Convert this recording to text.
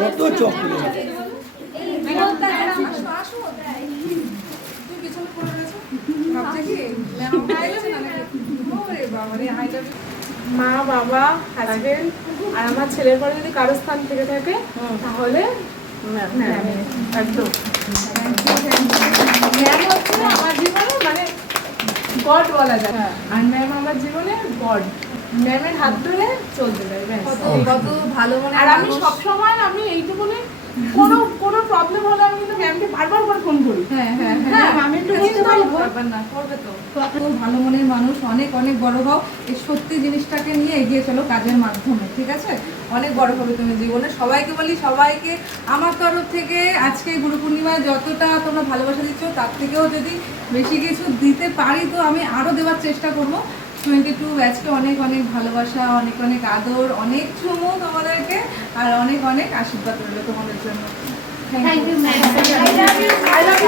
কত চকলেট। মা বাবা হাজবেন্ড আর আমার ছেলের পরে যদি কারও স্থান থেকে থাকে তাহলে একদম। আমার জীবনে মানে গড বলা যায়। আর ম্যাম আমার জীবনে গড ম্যামের হাত ধরে চলতে কত ভালো মনে আর আমি সবসময় আমি এইটুকুনি কোনো কোনো প্রবলেম হলে আমি কিন্তু ম্যামকে বারবার করে ফোন করি। হ্যাঁ হ্যাঁ হ্যাঁ, আমি একটু না, করবে তো। ভালো মনের মানুষ অনেক অনেক বড় হও। এই সত্যি জিনিসটাকে নিয়ে এগিয়ে চলো কাজের মাধ্যমে ঠিক আছে? অনেক বড় হবে তুমি জীবনে সবাইকে বলি সবাইকে আমার তরফ থেকে আজকে গুরু পূর্ণিমায় যতটা তোমরা ভালোবাসা দিচ্ছ তার থেকেও যদি বেশি কিছু দিতে পারি তো আমি আরও দেওয়ার চেষ্টা করব। টোয়েন্টি টু ব্যাচকে অনেক অনেক ভালোবাসা অনেক অনেক আদর অনেক চুমু তোমাদেরকে আর অনেক অনেক আশীর্বাদ রইল তোমাদের জন্য। Thank you